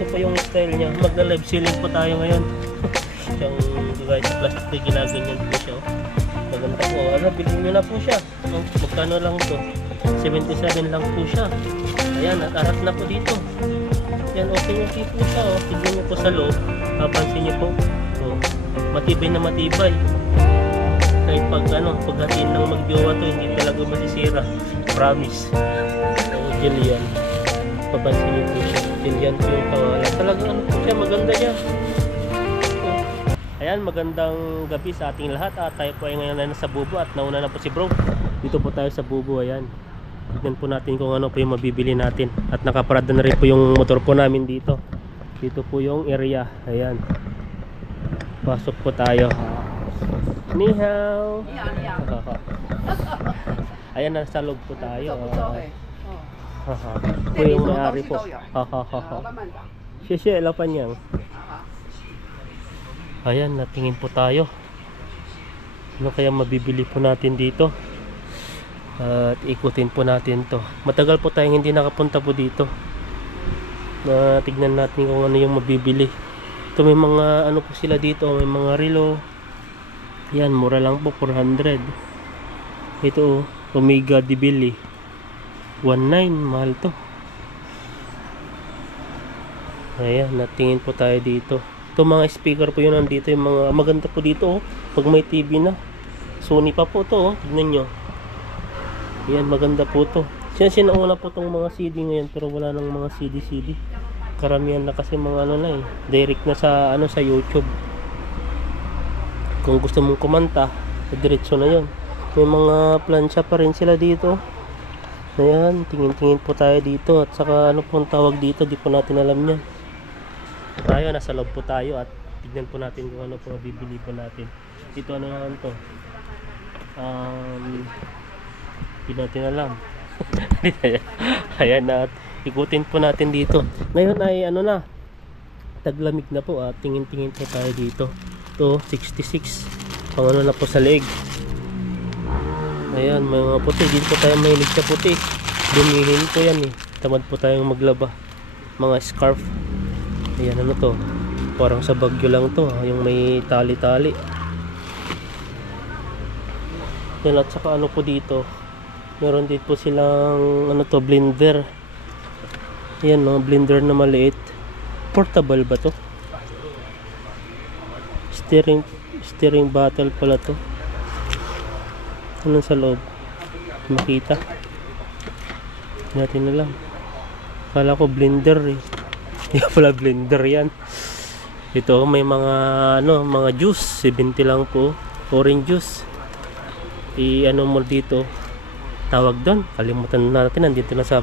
ito po yung style niya. Magla-live selling po tayo ngayon. Siyang guys, plastic na ginaganyan po siya. Maganda po. Ano, bilhin nyo na po siya. Magkano lang to? 77 lang po siya. Ayan, at aras na po dito. Yan, okay po siya. Tignan nyo po sa loob. Papansin nyo po. Matibay na matibay. Kahit paghatiin ng magjowa to, hindi talaga masisira. Promise. Jillian. Papansin nyo po siya. Jillian po yung pangalan. Talaga po siya, maganda niya. Ayan, magandang gabi sa ating lahat. Tayo po ay ngayon na sa Bubo at nauna na po si bro. Dito po tayo sa Bubo, ayan. Tignan po natin kung ano po yung mabibili natin. At nakaparada na rin po yung motor po namin dito. Dito po yung area. Ayan. Pasok po tayo. Ni hao. Ayan, nasa loob po tayo. Po yung may-ari po. Siya, lapan niyang. Ayan, natingin po tayo. Ano kaya mabibili po natin dito? At ikutin po natin to. Matagal po tayong hindi nakapunta po dito. Tignan natin kung ano yung mabibili. Ito may mga ano po sila dito. May mga relo. Ayan, mura lang po, 400. Ito, Omega Dibili 19, mahal to. Ayan, natingin po tayo dito. Ito mga speaker po yun nandito, yung mga maganda po dito pag may TV na. Sony pa po to, tignan nyo. Ayan, maganda po to. Sinauna po tong mga CD ngayon, pero wala nang mga CD. Karamihan na kasi mga direct na sa sa YouTube. Kung gusto mong kumanta, diretso na yon. May mga plansya pa rin sila dito. Ayan, tingin-tingin po tayo dito. At saka ano pong tawag dito, di po natin alam yan. Tayo, nasa loob po tayo at tignan po natin kung ano po mabibili po natin. Dito ano naman to? Hindi natin alam. Ayan, at ikutin po natin dito. Ngayon ay taglamig na po at tingin-tingin po tayo dito. Ito, 66. Pang na po sa leg. Ayan, may mga puti. Dito po tayo mahilig sa puti. Dumihin po yan eh. Tamad po tayong maglaba. Mga scarf. Ayan, ano to? Parang sa Bagyo lang to, yung may tali-tali. Yan, at saka ano po dito, meron din po silang blender. Ayan, blender na maliit. Portable ba to? Steering bottle pala to. Ano sa loob? Makita? Natin na lang. Kala ko blender eh. Hindi pala blender yan. Ito may mga mga juice, 70 lang po. Orange juice. Mo dito. Tawag doon. Kalimutan natin, nandito na sa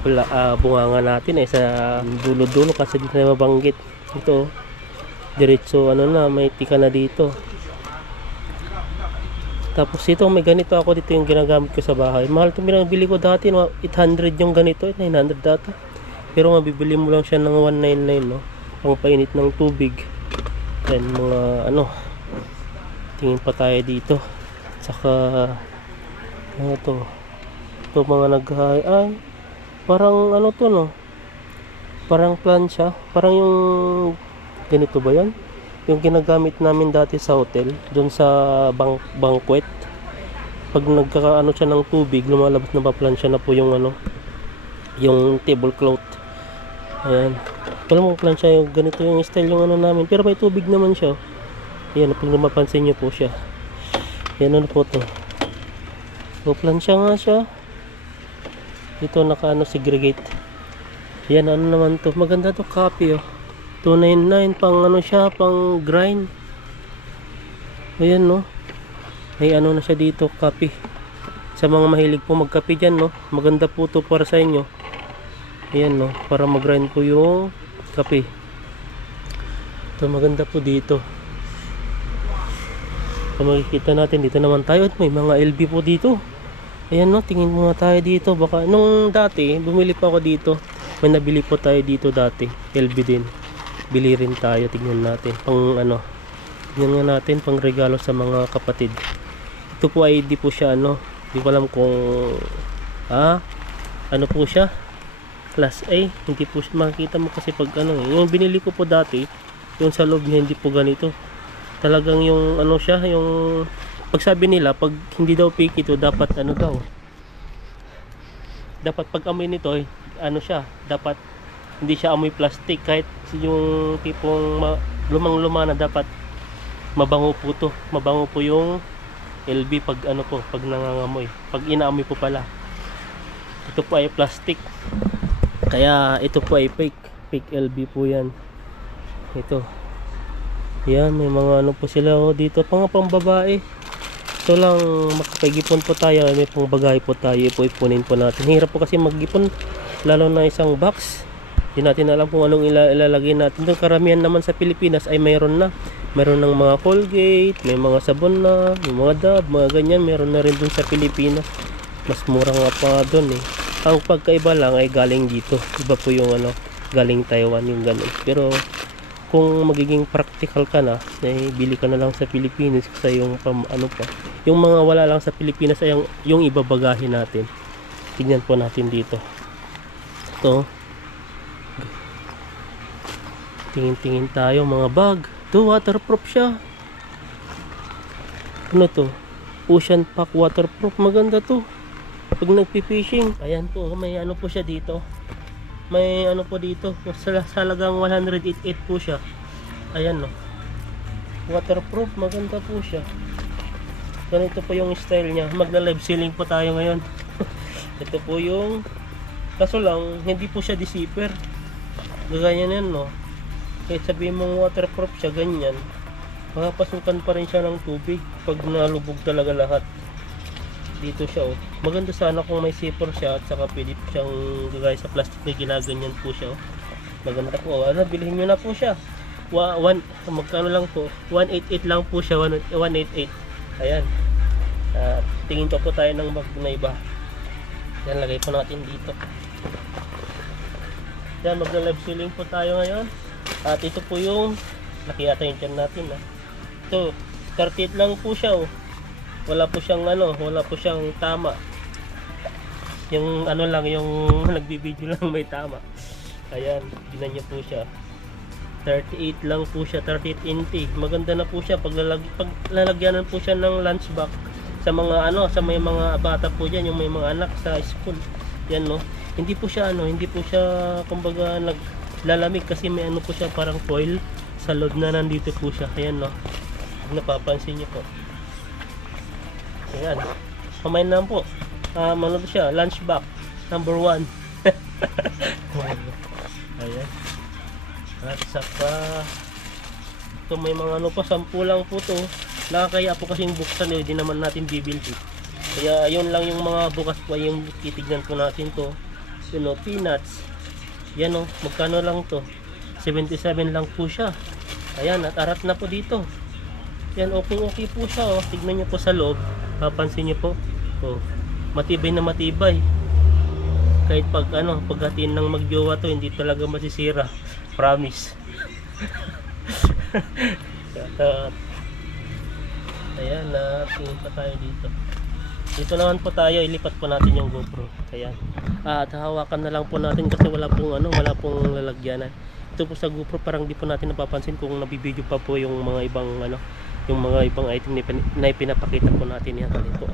bunganga natin sa dulo-dulo kasi dito na mabanggit. Ito. Diretso may tika na dito. Tapos ito may ganito ako dito yung ginagamit ko sa bahay. Mahal itong binabili ko dati, 800 yung ganito, 900 data. Pero mabibili mo lang siya ng 199 pang painit ng tubig. Then mga tingin pa tayo dito. Saka ito mga parang parang plancha, parang yung ganito ba yan? Yung ginagamit namin dati sa hotel, doon sa banquet. Pag nagkakaano siya ng tubig, lumalabas na pa-plancha na po yung yung tablecloth. Ayan. Wala mong plancha yung ganito yung style yung namin. Pero may tubig naman siya. Ayan, pag mapapansin nyo po siya. Ayan, ano po to. So, plancha nga siya. Ito segregate. Ayan, ano naman to. Maganda to, copy 299 pang siya, pang grind. Ayan may na siya dito, copy. Sa mga mahilig po magkape dyan maganda po to para sa inyo. Ayan para mag-grind po yung kape. Ito maganda po dito. Kung makikita natin dito naman tayo, may mga LB po dito. Ayan tingin muna tayo dito. Baka nung dati bumili pa ako dito, may nabili po tayo dito dati, LB din. Bili rin tayo, tingnan natin pang tingnan nga natin pang regalo sa mga kapatid. Ito po ay di po siya di ko alam kung ano po siya, Class A, hindi po siya makikita mo kasi pag ano eh. Yung binili ko po dati, yung sa loob niya hindi po ganito. Talagang yung ano siya, yung pagsabi nila, pag hindi daw picky to, dapat ano daw. Dapat pag amoy nito, ano siya, dapat hindi siya amoy plastic. Kahit yung tipong lumang-luma na, dapat mabango po to. Mabango po yung LB pag ano po, pag nangangamoy. Pag inaamoy po pala. Ito po ay plastic. Kaya ito po ay fake LB po yan. Ito. Yan, may mga ano po sila dito, pang babae. Ito lang, makapag-ipon po tayo, may pang bagay po tayo, ipunin po natin. Hirap po kasi mag-ipon, lalo na isang box. Hindi natin alam kung anong ilalagay natin. Yung karamihan naman sa Pilipinas ay mayroon na. Mayroon ng mga Colgate, may mga sabon na, may mga Dove, mga ganyan. Mayroon na rin dun sa Pilipinas. Mas mura nga pa dun eh. Ang pagkaiba lang ay galing dito. Iba po yung ano, galing Taiwan yung ganun. Pero kung magiging practical ka na, eh, bili ka na lang sa Pilipinas kasi yung ano pa. Yung mga wala lang sa Pilipinas ay yung ibabagahin natin. Tingnan po natin dito. Ito. Tingin-tingin tayo mga bag. Ito, waterproof siya. Ano to? Ocean Pack waterproof. Maganda to. Pag nagpi-fishing. Ayan po, may ano po siya dito. May ano po dito. Sa halagang 188 po siya. Ayan no. Waterproof, maganda po siya. Ganito po yung style niya. Magla-live selling po tayo ngayon. Ito po yung, kaso lang, hindi po siya de-zipper. Gaganyan yan no. Kahit sabihin mong waterproof siya, ganyan. Makapasukan pa rin siya ng tubig pag nalubog talaga lahat. Dito siya oh. Maganda sana kung may zipper siya at saka pwede po siyang gagaya sa plastic na ginaganyan po siya oh. Maganda po. Ano, bilhin nyo na po siya. Magkano lang po? 188 lang po siya. 188. Ayan. Tingin pa po tayo ng bag na iba. Yan, lagay po natin dito. Yan, magla-live selling po tayo ngayon. At ito po yung nakiyata yung tiyan natin ha. Ito, 38 lang po siya oh. Wala po siyang ano, wala po siyang tama. Yung ano lang, yung nagbibideo lang may tama. Ayan, ginan niya po siya. 38 lang po siya, 38 inti. Maganda na po siya pag lalagyanan po siya ng lunch bag sa mga ano, sa may mga bata po diyan, yung may mga anak sa school. Yan no. Hindi po siya ano, hindi po siya kumbaga naglalamig kasi may ano po siya parang foil sa loob na nandito po siya. Ayan no. Kung napapansin niyo po. Ayan. Kumain lang po. Ano siya? Lunch bag. Number 1. Ayan. At saka ito may mga ano pa. 10 lang po to. Nakakaya po kasing buksan eh. Hindi naman natin bibilhin. Kaya yun lang yung mga bukas po. Yung titignan po natin to. You know, peanuts. Yan o. Magkano lang to? 77 lang po siya. Ayan. At arat na po dito. Yan. Okay po siya o. Tignan nyo po sa loob. Papansin niyo po, oh, matibay na matibay. Kahit pag ano, paghatiin ng magjowa to, hindi talaga masisira. Promise. Ayan, tingin pa tayo dito. Dito naman po tayo, ilipat po natin yung GoPro. Ayan. At hawakan na lang po natin kasi wala pong ano, wala pong lalagyanan. Ito po sa GoPro parang di po natin napapansin kung nabibideo pa po yung mga ibang ano, yung mga ibang item na pinapakita po natin yan dito.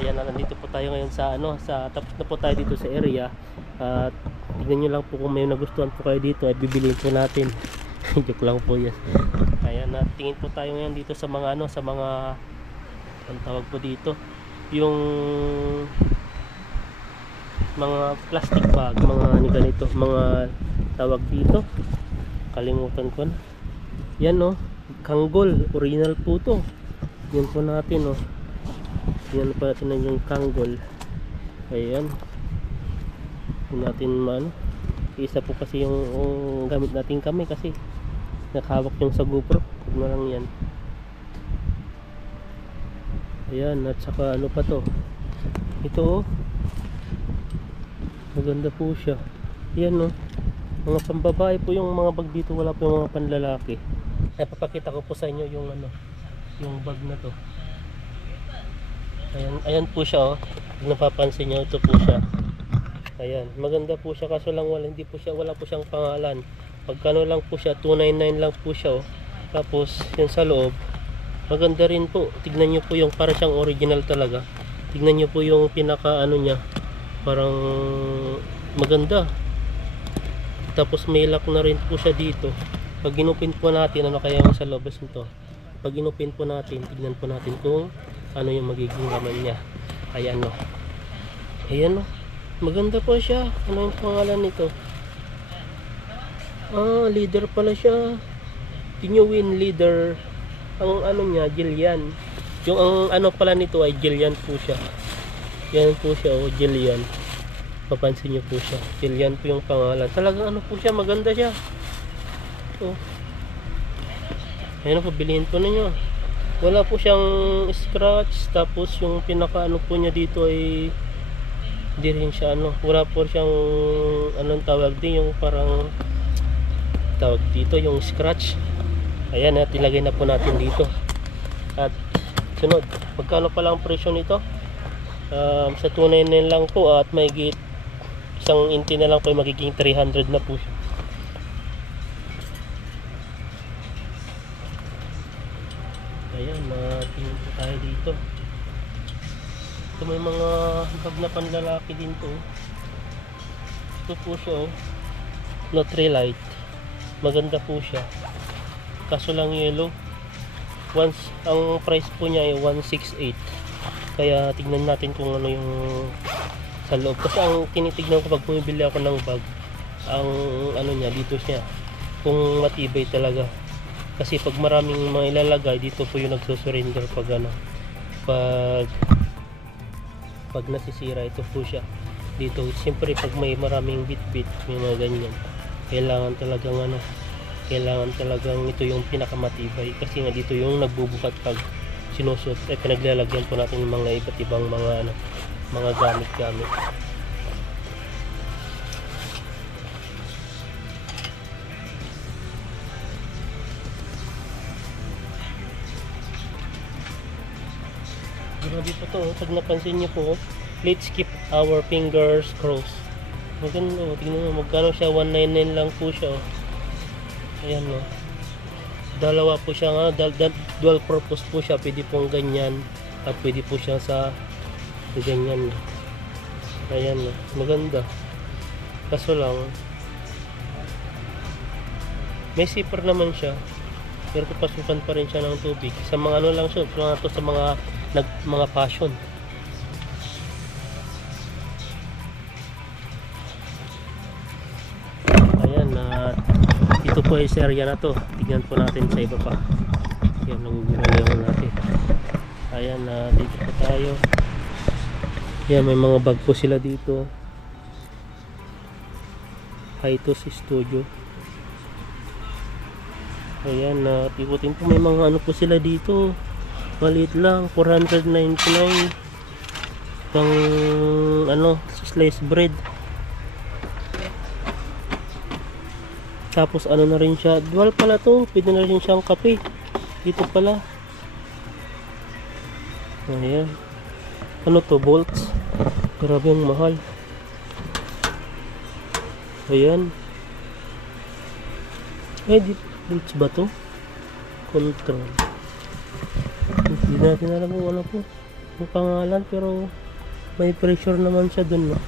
Ayan, nandito po tayo ngayon sa ano, tapos na po tayo dito sa area. At tignan nyo lang po kung may nagustuhan po kayo dito ay bibiliin po natin. Joke lang po yan. Ayan, tingin po tayo ngayon dito sa mga ano, sa mga ang tawag po dito, yung mga plastic bag, mga ganito, mga tawag dito. Kalimutan ko na. Yan no. Kanggol, original po to. Yan po natin oh. Yan po natin na yung kanggol. Ayan. Yan natin ano. Isa po kasi yung gamit natin kami kasi nakahawak yung sa GoPro. Huwag na lang yan. Ayan, at saka ano pa to. Ito oh. Maganda po siya. Yan oh. Mga pambabae po yung mga bag dito, wala po yung mga panlalaki. Ay, papakita ko po sa inyo yung ano, yung bag na to. Ayan po siya oh. Kung napapansin nyo, ito po siya. Ayan, maganda po siya kaso lang wala po siyang pangalan. Pagkano lang po siya, 299 lang po siya oh. Tapos yung sa loob, maganda rin po. Tignan niyo po yung para siyang original talaga. Tignan niyo po yung pinaka ano niya. Parang maganda. Tapos may lock na rin po siya dito. Pag inupin po natin, ano kaya yung sa lobas nito? Pag inupin po natin, tignan po natin kung ano yung magiging laman niya. Ayan o. Ayan o. Maganda po siya. Ano yung pangalan nito? Leader pala siya. Genuine leader. Ang ano niya, Jillian. Yung ang ano pala nito ay Jillian po siya. Yan po siya o, Jillian. Papansin niyo po siya. Jillian po yung pangalan. Talagang ano po siya, maganda siya. So, ayun po, bilihin po ninyo. Wala po siyang scratch. Tapos yung pinaka ano po niya dito ay hindi rin siya ano. Wala po siyang anong tawag din, yung parang tawag dito, yung scratch. Ayan, at ilagay na po natin dito. At sunod, magkano pa lang presyo nito? Sa 299 lang po at may gate isang inti na lang po, magiging 300 na po siya. Ayan, tingin po tayo dito. Ito may mga bag na panlalaki din to. Ito po siya oh, Nutrilite. Maganda po siya, kaso lang yellow. Once ang price po niya ay 168. Kaya tignan natin kung ano yung sa loob, kasi ang tinitignan ko pag bumibili ako ng bag, ang ano niya dito siya, kung matibay talaga. Kasi pag maraming mga ilalagay dito po yung nagsusurrender pag ano, pag nasisira, ito po siya dito. Siyempre pag may maraming bit-bit, may mga ganyan, kailangan talagang ano, kailangan talagang ito yung pinakamatibay, kasi nga dito yung nagbubukat pag sinusot. Pinaglalagyan po natin yung mga iba't ibang mga ano, mga gamit-gamit. Grabe po to, pag napansin niyo po, let's keep our fingers crossed. Maganda, tingnan mo, magkano siya, 199 lang po siya oh. Ayan o, dalawa po siya nga, dual purpose po siya. Pwede pong ganyan at pwede po siya sa ganyan. Ayan o, maganda. Kaso lang may zipper naman siya, pero papasukan pa rin siya ng tubig. Sa mga ano lang siya, sa mga passion. Ayan, ito po ay sa area na to. Tignan po natin sa iba pa. Yan, nagugulaw natin. Ayan, dito po tayo. Yan, may mga bag po sila dito. Hitos Studio. Ayan, ikutin po, may mga ano po sila dito. Maliit lang, 499. Pang ano, slice bread. Tapos ano na rin siya, dual pala to, pwede na rin siyang kape dito pala. Ayan, ano to, bolts. Grabe ang mahal. Ayan, di bolts ba to? Control, hindi natin alam kung ano po yung pangalan, pero may pressure naman siya dun no?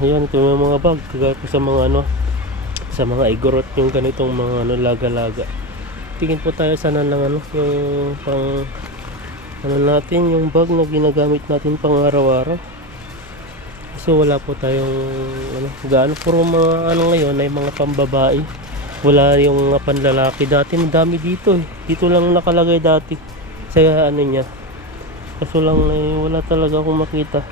Ayan, ito yung mga bag, kagaya po sa mga ano, sa mga igorot, yung ganitong mga ano, laga-laga. Tingin po tayo sana ng ano, yung pang ano natin, yung bag na ginagamit natin pang araw-araw. So wala po tayong ano, gaano, puro mga ano ngayon ay mga pambabae. Wala yung mga panlalaki. Dati madami dito eh. Dito lang nakalagay dati sa ano niya. Kaso lang wala talaga akong makita.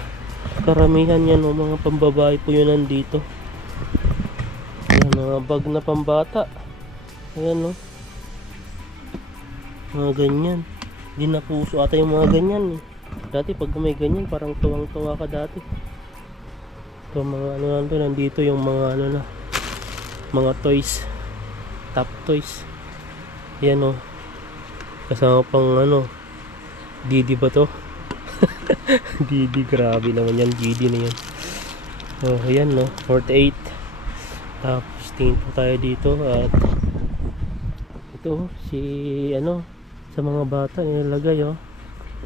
Karamihan yan o, mga pambabae po yun nandito. Ayan, mga bag na pambata. Ayan o, mga ganyan. Di na po uso ata yung mga ganyan eh. Dati pag may ganyan, parang tuwang-tuwa ka dati. Ito mga ano nandito yung mga ano na, mga toys, top toys. Yan o, kasama pang ano, Didi ba to? GD, grabe naman yan. GD na yan. Oh, ayan no, 48. Tapos tingin po tayo dito at ito si ano sa mga bata nilalagay oh.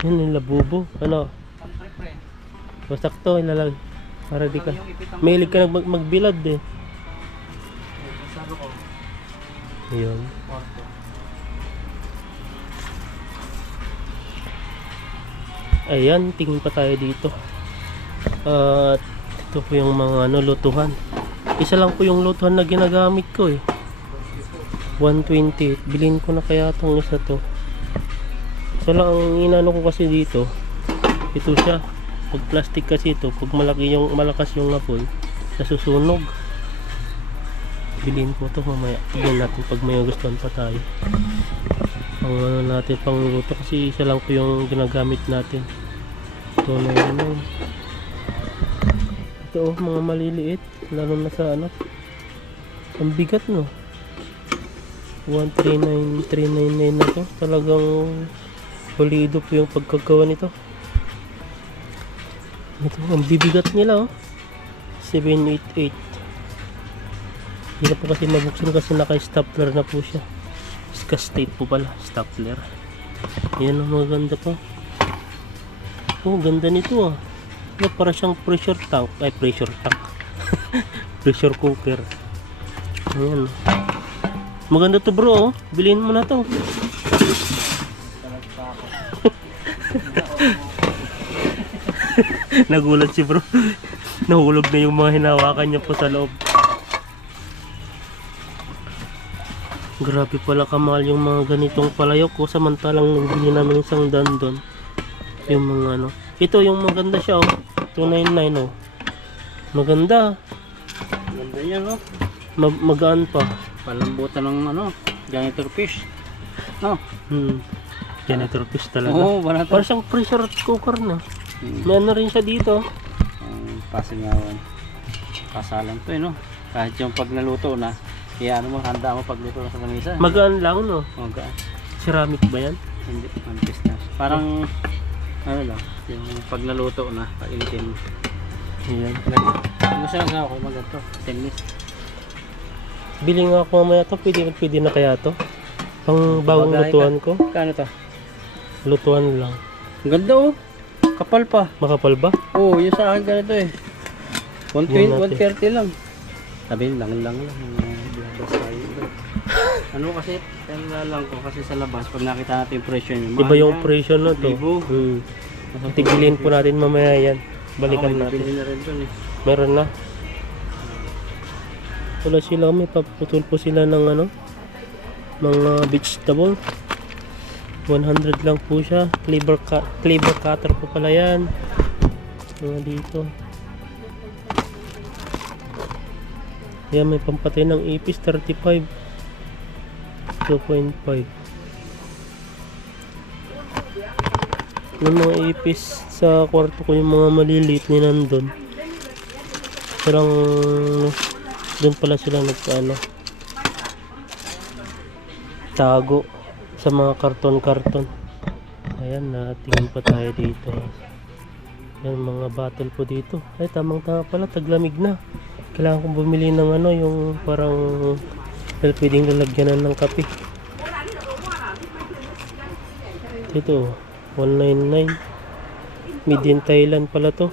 Yan yung labubo. Ano? Basta to ilalagay para di ka. Mahilig ka magbilad eh. Ayun. Ayan, tingin pa tayo dito. At ito po yung mga ano, lutuhan. Isa lang po yung lutuhan na ginagamit ko eh. 128. Bilhin ko na kaya itong isa to. Isa lang ang inano ko kasi dito. Ito siya. Pag plastic kasi ito, pag malakas yung apoy, nasusunog. Bilhin ko to mamaya. Tignan natin pag may gustuhan pa tayo. Pang ano natin, pang luto kasi isa lang po yung ginagamit natin. Ito na yun. Ito oh, mga maliliit. Lalo na sa ano. Ang bigat no. 139399 na to. Talagang pulido po yung pagkagawa nito. Ito, ang bibigat nila oh. 788. Hindi na po kasi mabuksan kasi naka-stapler na po siya. State po pala, stapler. Yan ang maganda po. Oh, ganda nito ah. Para siyang pressure tank. Ay, pressure tank. Pressure cooker. Ayan. Maganda to bro oh. Bilhin mo na to. Nagulat si bro. Nahulog na yung mga hinawakan niya po sa loob. Grabe pala kamahal yung mga ganitong palayok ko. Samantalang nabili namin isang dandon. Yung mga ano. Ito yung maganda siya oh. 299 oh. Maganda. Ganda yan oh. Magaan pa. Palambutan ng ano, janitor fish. No? Janitor fish talaga. Oo, barato. Parang siyang pressure cooker na. May ano rin siya dito. Pasingawan. Kasalan to eh no. Kahit yung pag naluto na, kaya ano mo, handa mo pagluto na sa lamesa. Magaan lang no. Magaan. Ceramic ba yan? Hindi, mantis na. Parang, ano lang, yung pag naluto na, painitin mo. Ayan. Ano siya nga ako, maganda. Stainless. Bili nga ako mamaya to. Pwede na kaya to? Pang bagong lutuan ko. Kano to? Lutuan lang. Ang ganda oh. Kapal pa. Makapal ba? Oo, yung sa akin ganito eh. 120, Yan natin. 130 lang. Sabi lang. Ano kasi, lang ko kasi sa labas, pag nakita natin yung presyo niya. Iba yung presyo na to. Libo. Tigilin po natin mamaya yan. Balikan natin. Na rin dun, eh. Meron na. Wala sila, may paputol po sila ng ano, mga vegetable. 100 lang po siya. Cleaver cutter po pala yan. Mga dito. Yan, may pampatay ng ipis 35. 2.5. Yung mga ipis sa kwarto ko, yung mga maliliit ni nandun. Parang doon pala sila nagkaano, tago sa mga karton. Ayan, natingin pa tayo dito. Yan, mga bottle po dito. Ay, tamang-tama pala, taglamig na. Kailangan kong bumili ng ano, yung parang pwedeng lalagyanan ng kape. Ito, 199. Made in Thailand pala to.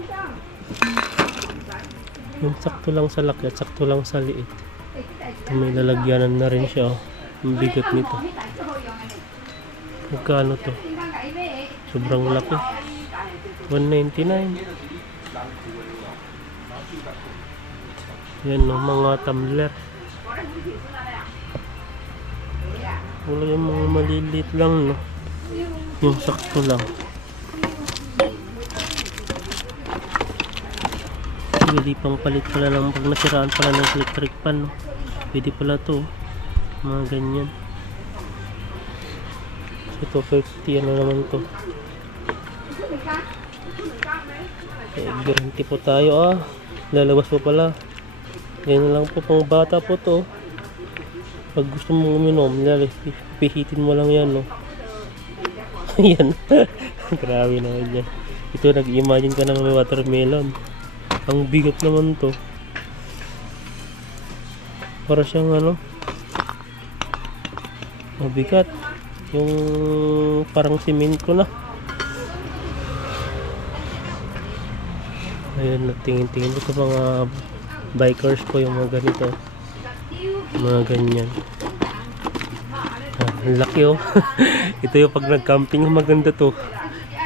Yung sakto lang sa laki at sakto lang sa liit. Ito, may lalagyanan na rin siya. Ang bigat nito. Magkano to? Sobrang laki. 199. Yan no, mga tumbler. Wala yung mga maliliit lang no. Yung sakto lang. Pwede pang palit pala ng pag nasiraan pala ng electric pan no. Pwede pala to. Mga ganyan. Ito 50, ano naman to. Guarantee po tayo ah. Lalabas po pala. Yan lang po, pang bata po to. Pag gusto mong uminom, pihitin mo lang yan no. Yan. Grabe naman yan. Ito, nag-imagine ka na may watermelon. Ang bigat naman to. Para siyang ano, mabigat. Yung parang simento na. Ayun, nagtingin-tingin ko sa mga bikers ko yung mga ganito. Mga ganyan. Ang laki oh. Ito yung pag nag-camping, maganda to.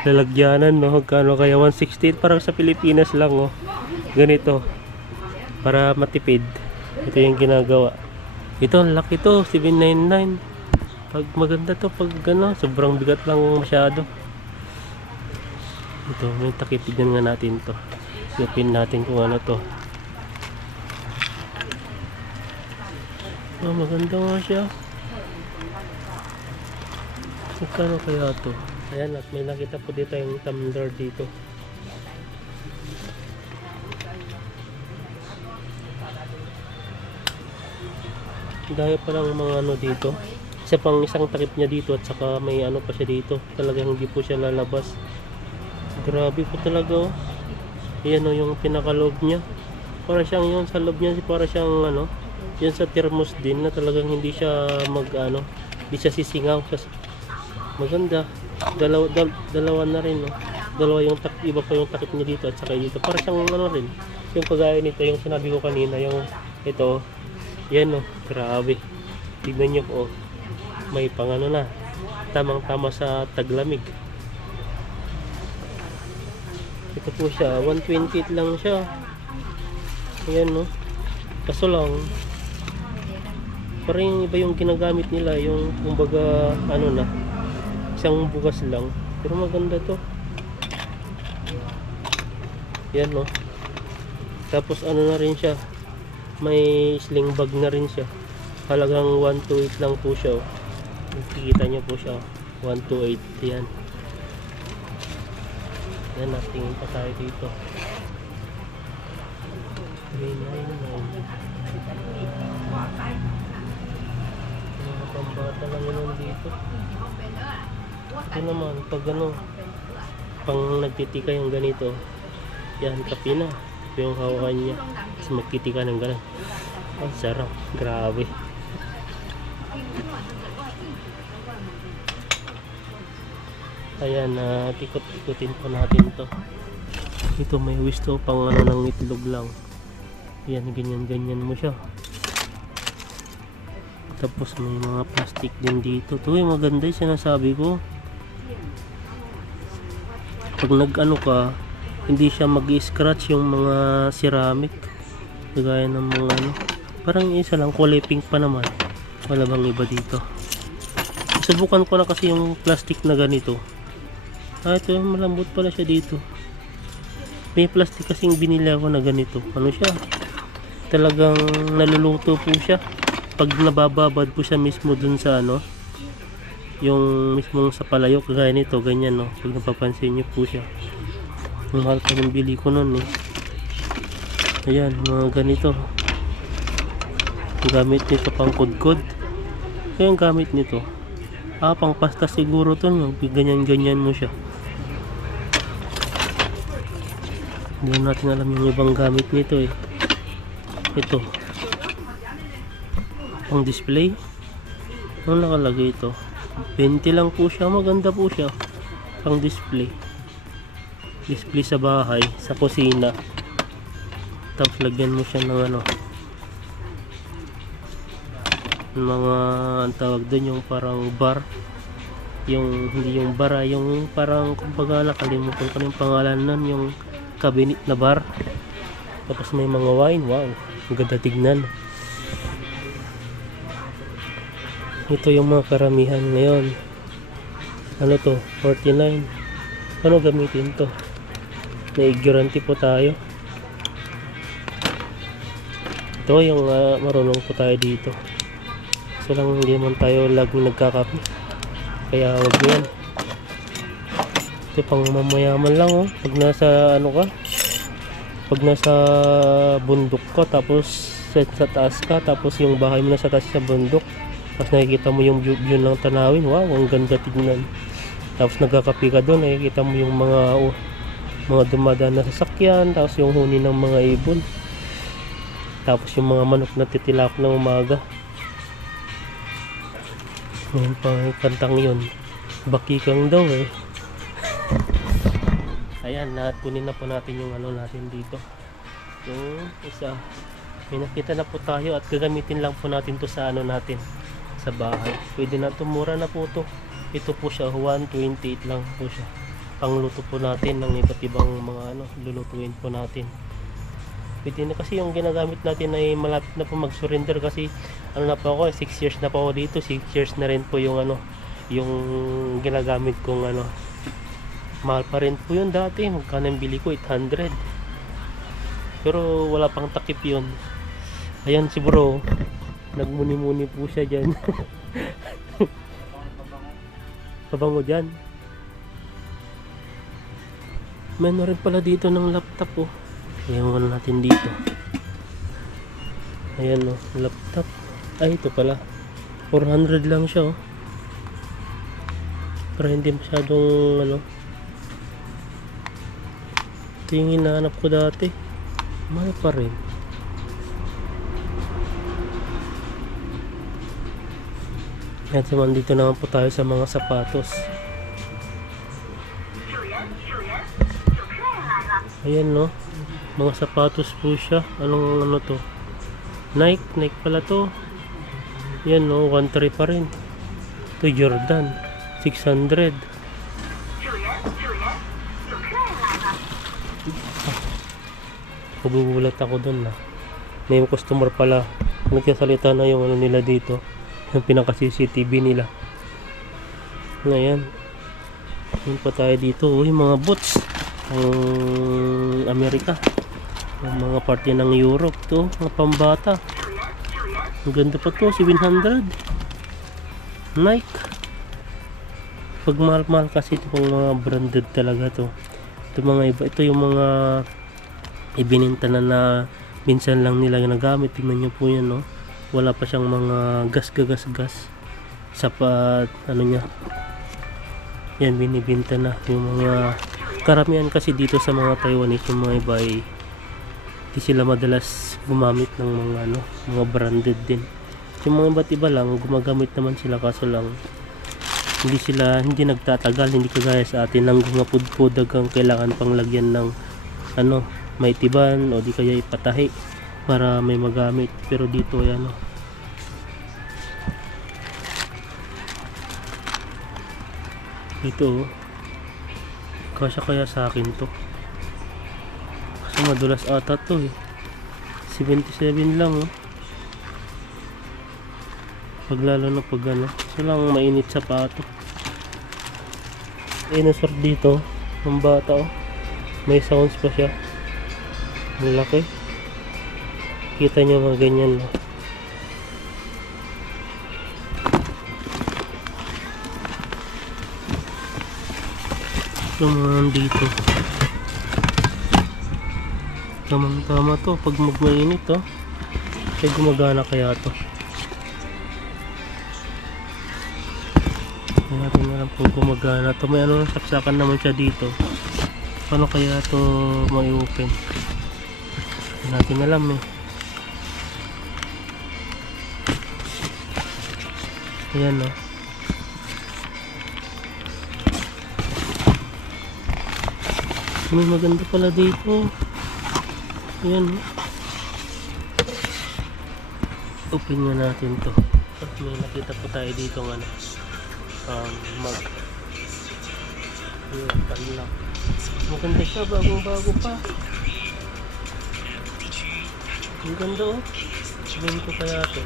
Lalagyanan no, kano kaya 168 parang sa Pilipinas lang oh. Ganito. Para matipid. Ito yung ginagawa. Ito, ang laki to, 799. Pag maganda to, pag ano, sobrang bigat lang masyado. Ito, may takip, tignan nga natin to. Gapin natin kung ano to. Oh, maganda nga siya. Magkano kaya to? Ayan, at may nakita po dito yung tumbler dito. Dahil pa lang mga ano dito. Isa pang isang takip niya dito at saka may ano pa siya dito. Talagang hindi po siya lalabas. Grabe po talaga oh. Ayan o yung pinakaloob niya. Para siyang yun sa loob niya, para siyang ano, yun sa thermos din na talagang hindi siya mag-ano, hindi siya sisingaw. Maganda. Dalawa na rin, no? Dalawa yung iba pa yung takip niya dito at saka dito. Para siyang ano rin, yung kagaya nito, yung sinabi ko kanina, yung ito, yan no, grabe. Tignan nyo po, may pang ano na, tamang-tama sa taglamig. Ito po siya, 128 lang siya. Ayan no. Kaso lang, parang iba yung ginagamit nila, yung kumbaga ano na, isang bukas lang. Pero maganda to. Yan no. Tapos ano na rin siya, may sling bag na rin siya. Halagang 128 lang po siya. Nakikita nyo po siya, 128. Yan. Yan, natingin pa tayo dito. 399. Mga pambata lang yun dito. Ito naman, pag ano, pang nagtitika yung ganito, yan, kape na. Yung hawakan niya. Tapos magtitika ng gano'n. Ang sarap. Grabe. Ayan, ikot-ikutin po natin to. Ito may wisto pang ano ng itlog lang. Yan, ganyan-ganyan mo siya. Tapos may mga plastic din dito. Ito yung maganda yung sinasabi ko. Pag nag-ano ka, hindi siya mag-scratch yung mga ceramic. Kagaya ng mga ano. Parang isa lang, kulay pink pa naman. Wala bang iba dito? Subukan ko na kasi yung plastic na ganito. Ito, malambot pala siya dito. May plastic kasing binili ako na ganito. Ano siya? Talagang naluluto po siya. Pag nabababad po siya mismo dun sa ano, yung mismo sa palayok, kagaya nito, ganyan no. Pag napapansin niyo po siya. Ang mahal pa ng bili ko nun eh. Ayan, mga ganito. Ang gamit nito pang kudkod. Kaya ang gamit nito, pang pasta siguro to, no? Ganyan-ganyan mo siya. Hindi natin alam yung ibang gamit nito eh. Ito, pang display. Ano nakalagay ito? 20 lang po siya, maganda po siya. Pang display. Display sa bahay, sa kusina. Tapos lagyan mo siya ng ano, mga ang tawag doon, yung parang bar. Yung hindi yung bara, yung parang kumbaga nakalimutan ko yung pangalan nun, yung cabinet na bar. Tapos may mga wine. Wow, ang ganda tignan. Ito yung mga karamihan ngayon. Ano to? 49. Ano gamitin to? May guarantee po tayo. Ito yung marunong po tayo dito. So lang hindi naman tayo laging nagkakape. Kaya wag yan. Ito pang mamayaman lang oh. Pag nasa ano ka, pag nasa bundok ka, tapos sa taas ka, tapos yung bahay mo nasa taas sa bundok, tapos nakikita mo yung view ng tanawin. Wow, ang ganda tignan. Tapos nagkakape ka doon, nakikita mo yung mga mga dumadaan na sasakyan, tapos yung huni ng mga ibon, tapos yung mga manok na titilak ng umaga. Ngayon pa yung kantang yun, bakikang daw eh. Ayan, kunin na po natin yung ano natin dito, yung isa. May nakita na po tayo at gagamitin lang po natin to sa ano natin, sa bahay. Pwede na to, mura na po to. Ito po siya, 128 lang po siya. Pangluto po natin ng iba't ibang mga ano, lulutuin po natin. Pwede na, kasi yung ginagamit natin ay malapit na po mag-surrender, kasi ano na po ako, 6 years na po ako dito. 6 years na rin po yung ano, yung ginagamit kong ano. Mahal pa rin po yun dati. Magkano yung bili ko? 800. Pero wala pang takip yun. Ayan si bro, nagmuni-muni po siya dyan. Pabango dyan. Meron rin pala dito ng laptop oh. Ayan muna natin dito. Ayan oh, laptop. Ay, ito pala 400 lang siya oh. Pero hindi masyadong ano. Ito yung hinahanap ko dati. Mahal pa rin. At dito naman po tayo sa mga sapatos. Ayan no, mga sapatos po siya. Anong ano to? Nike pala to. Yan no, 1.3 pa rin. Ito Jordan 600. Nagugulat ako dun na may customer pala, nagsasalita na yung ano nila dito, yung pinaka CCTV nila. Ngayon, yun pa tayo dito. Uy, mga boots ang Amerika, yung mga parte ng Europe to, mga pambata. Ang ganda pa to, 700 Nike. Pag mahal-mahal kasi ito pang mga branded talaga to. Ito mga iba, ito yung mga ibininta na minsan lang nila nagamit. Tingnan nyo po yan no, wala pa siyang mga gas sapat ano niya. Yan, binibinta na yung mga karamihan kasi dito sa mga Taiwanese. Yung mga iba ay di sila madalas gumamit ng mga ano, mga branded din. Yung mga iba't iba lang gumagamit naman sila, kaso lang hindi nagtatagal, hindi kagaya sa atin lang gumapudpudag ang kailangan pang lagyan ng ano, may tiban o di kaya ipatahi para may magamit. Pero dito ay ano, ito kasya kaya sa akin to, kasi madulas ata to eh. 77 lang oh. Pag lalo na pag ano, so lang mainit sa pato. Inosort dito ng bata oh, may sounds pa siya, ang laki. Kita nyo mga ganyan no? Mga dito tamang-tama to pag magmainit to. Kaya gumagana kaya to. Kaya natin alam kung gumagana to. May ano, saksakan naman siya dito. Paano kaya to may open? Hindi natin alam eh. Ayan no. May maganda pala dito. Ayan. Open nga natin to. At may nakita po tayo dito ng ano, mag. Ayan, panlock. Maganda siya, bagong-bago pa. Ang ganda oh. Sabihin ko kaya to.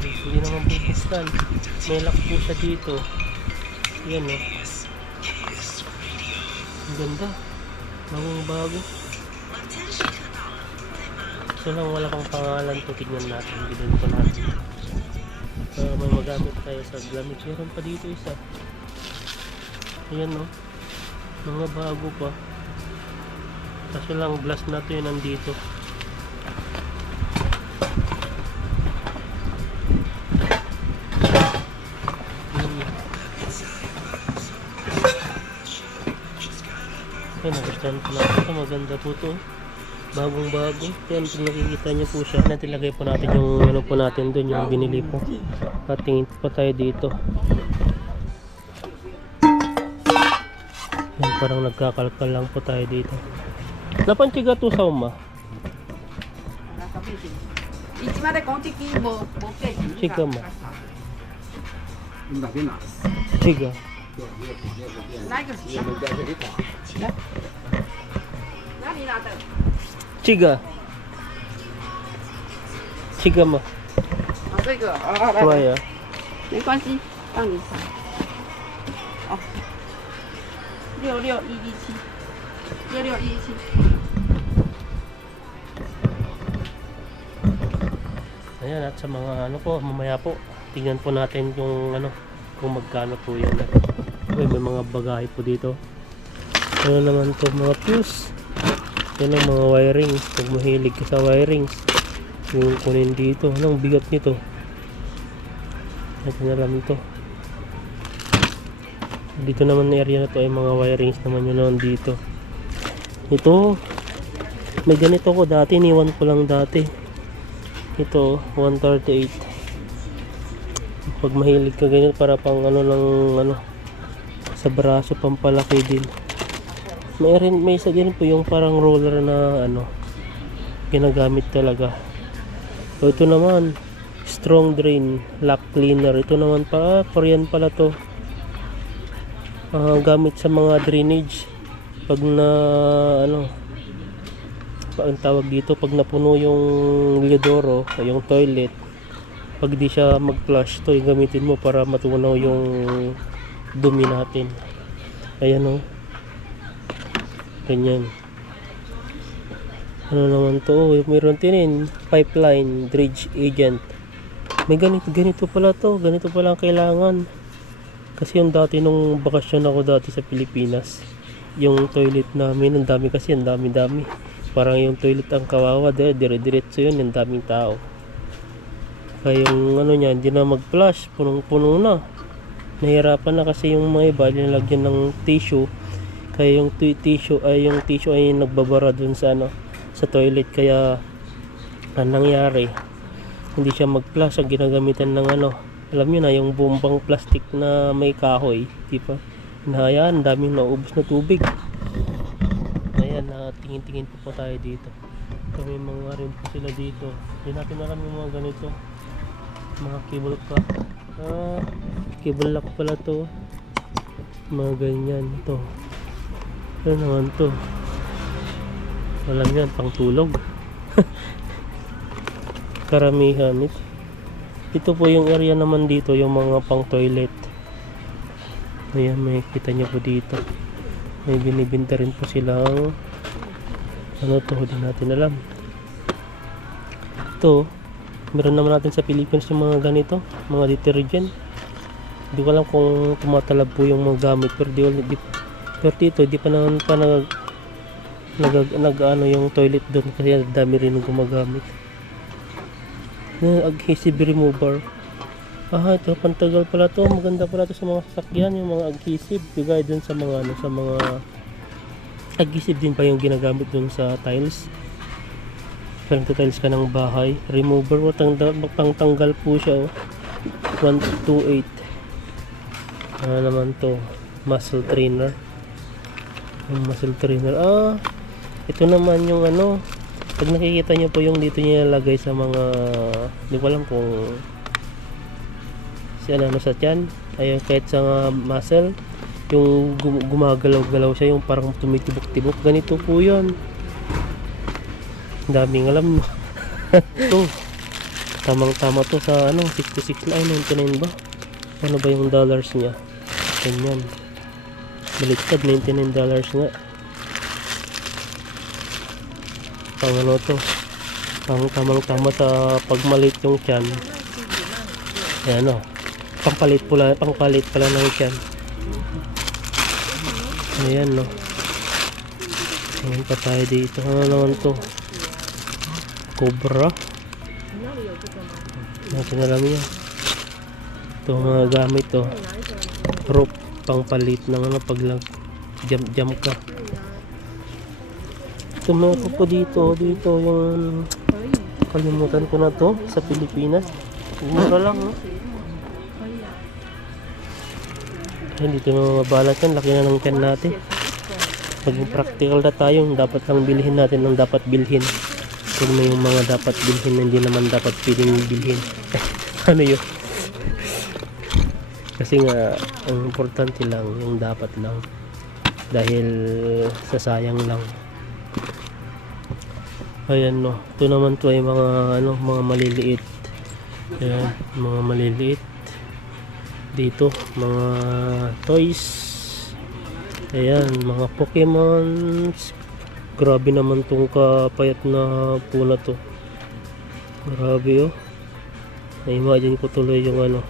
Hindi naman bubuksan. May lock po siya dito. Yan o. Ang ganda. Bagong bago. So lang wala pang pangalan to. Tignan natin. Bilhin ko natin. May magamit tayo sa glamit. Meron pa dito isa. Ayan o. Mga bago pa. Kaso lang glass na to yun nandito. Nagustuhan ko na ito. Maganda po to. Bagong bago. Yan, kung nakikita niyo po siya. Natilagay po natin yung ano po natin doon, yung binili po. At tingin pa tayo dito. Yan, parang nagkakalkal lang po tayo dito. Napanchiga to sa uma. 市までこの時期もけ Chiga ma. だけな。 Chiga. ないかしら何なった Chiga. Chiga ma. 啊这个啊来 Kuya. 没关系让你猜哦6617 Ayan, at sa mga ano po, mamaya po, tingnan po natin yung ano, kung magkano po yan. Uy, may mga bagahe po dito. Ano naman to, mga fuse. Yan ang mga wirings. Pag mahilig ka sa wirings, yung kunin dito. Anong bigat nito? Ito na lang ito. Dito naman na area na to ay mga wirings naman yun naman dito. Ito, may ganito ko dati, iniwan ko lang dati. Ito 138. Pag mahilig ka ganyan, para pang ano lang ano sa braso, pampalaki din. May isa din po yung parang roller na ano ginagamit talaga. So, ito naman strong drain lock cleaner. Ito naman pa Korean pala to. Gamit sa mga drainage pag na ano ang tawag dito, pag napuno yung liodoro o yung toilet, pag di siya mag-flush, to yung gamitin mo para matunaw yung dumi natin. Ayan o, ganyan. Ano naman to, mayroon din pipeline dredge agent. May ganito pala to, ganito pala ang kailangan. Kasi yung dati nung bakasyon ako dati sa Pilipinas, yung toilet namin, ang dami kasi, ang dami. Parang yung toilet ang kawawa, dire-diretso yun, yung daming tao. Kaya yung ano niya, hindi na mag-flush, punong-puno na. Nahirapan na kasi yung mga iba, nilagyan ng tissue. Kaya yung tissue ay nagbabara dun sa ano, sa toilet. Kaya ang nangyari, hindi siya mag-flush, ang ginagamitan ng ano, alam niyo na, yung bombang plastic na may kahoy, di ba? Nahayaan, daming naubos na tubig. Ayan, tingin-tingin po tayo dito. So, may mga rin po sila dito. Hindi natin alam yung mga ganito. Mga cable lock. Cable lock pala to. Mga ganyan. Ito. Ano naman to? Alam yan, pang tulog. Karamihan. Ito po yung area naman dito, yung mga pang toilet. Ayan, may kita nyo po dito. May binibinta rin po silang ano to, hindi natin alam. Ito, meron naman natin sa Philippines yung mga ganito, mga detergent. Hindi ko alam kung tumatalab po yung mga gamit, pero dito di pa naman pa nag ano yung toilet doon, kasi dami rin gumagamit. Adhesive remover. Ito pantagal pala to, maganda pala to sa mga sasakyan, yung mga adhesive, bigay dun sa mga ano, sa mga adhesive din pa yung ginagamit dun sa tiles. Parang tiles ka ng bahay. Remover, pangtanggal po siya, oh. 128. Ano naman to, muscle trainer. Yung muscle trainer. Ito naman yung ano, pag nakikita nyo po yung dito niya nilagay sa mga, hindi ko alam kung ano sa tiyan, ayun, kahit sa muscle, yung gumagalaw-galaw siya, yung parang tumitibok-tibok, ganito po yun. Daming alam. Ito, tamang-tama to sa ano, 66 na, 99 ba? Ano ba yung dollars niya? Ganyan, baliktad, $99 nga. Pang ano to, pang tamang-tama sa pagmalit yung tiyan. Ayan o, pangpalit pala ng tiyan. Ayan no. Ayan pa tayo dito. Ano naman to? Cobra. Natin alam yan. Ito mga gamit to. Rope, pangpalit ng ano pag lang jump ka. Dito meron po dito yung kalimutan ko na to sa Pilipinas. Mura lang, no? Ayun, dito na mabalat yan. Laki na ng tiyan natin. Maging practical na tayo. Dapat lang bilhin natin ang dapat bilhin. Kung na yung mga dapat bilhin na hindi naman dapat piling bilhin. Ano yun? Kasi nga, ang importante lang, yung dapat lang. Dahil sasayang lang. Ayan, no. Ito naman to ay mga mga maliliit. Ayan, mga maliliit. Dito, mga toys. Ayan, mga Pokemon. Grabe naman tong kapayat na pula to. Grabe, oh. Na-imagine ko tuloy yung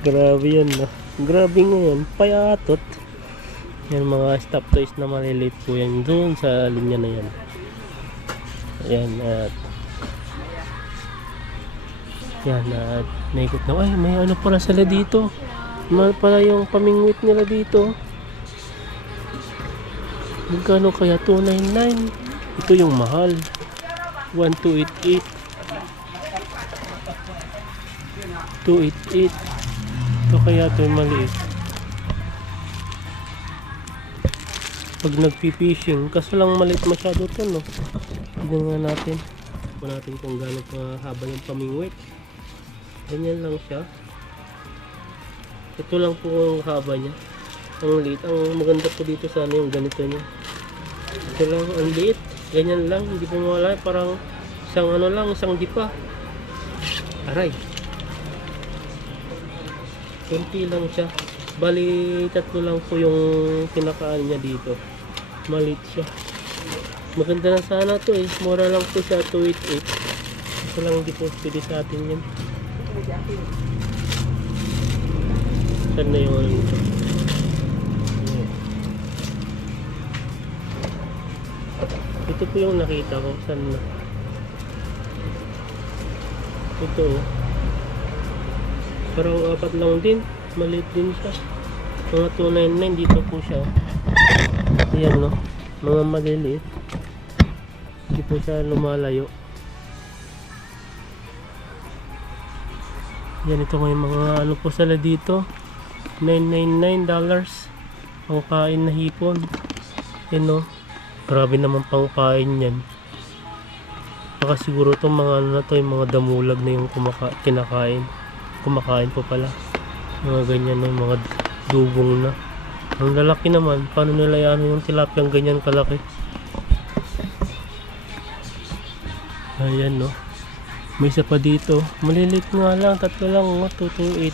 Grabe yan, no. Grabe ngayon, payatot. Yan mga stop toys na maliliit po yan doon sa linya na yan. Ayan, at yan, at naikot na. Ay, may ano pala sila dito. Mahal pala yung pamingwit nila dito. Magkano kaya? 299. Ito yung mahal. 1288. 288. Ito kaya ito yung maliit. Pag nagpi-fishing, kaso lang maliit masyado to, no? Tignan nga natin. Tignan natin kung gaano haba yung pamingwit. Ganyan lang siya. Ito lang po ang haba niya. Ang liit. Ang maganda po dito sana yung ganito niya. Ito lang, ang liit. Ganyan lang, hindi po mawala. Parang isang isang dipa. Aray. Kunti lang siya. Bali, 3 lang po yung kinakaan niya dito. Maliit siya. Maganda na sana to eh. Mura lang po siya, 288. Ito lang hindi po pwede sa atin yan. Saan na yung ito? Ito po yung nakita ko. Saan na? Ito oh. Parang 4 lang din. Maliit din siya. Mga 299 dito po siya. Ayan, no. Mga maliliit. Hindi po siya lumalayo. Yan, ito may mga po sila dito. $999 pangkain na hipon. Yan, no. Grabe naman pangkain yan. Baka siguro itong mga na to, yung mga damulag na yung kinakain. Kumakain po pala. Mga ganyan, no, mga dugong na. Ang lalaki naman, paano nila yan yung tilapiyang ganyan kalaki? Ayan, no. May isa pa dito. Maliliit nga lang, 3 lang, 228.